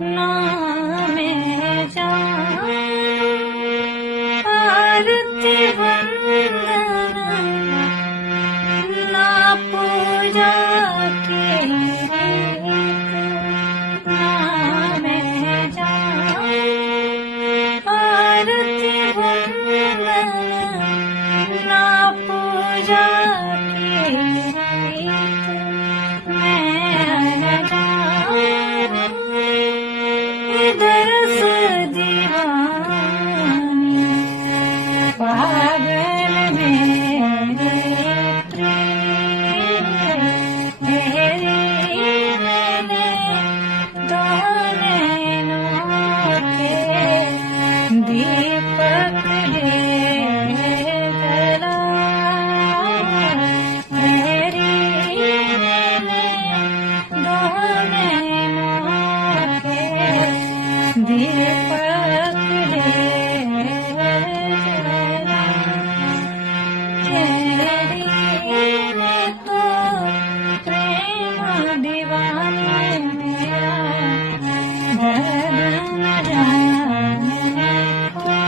ना मैं जाऊं आरती वंदना ना पूजा के ना मैं जाऊं आरती वंदना ना पूजा दरस दीवानी पागल मेरे प्रेम तेरे मैंने दो नैनों के दीपक दे जला तेरी मैंने दो नैनों के दीपक दे जला तेरी ने तो प्रेम दीवाने मेरा दर्द न जाने को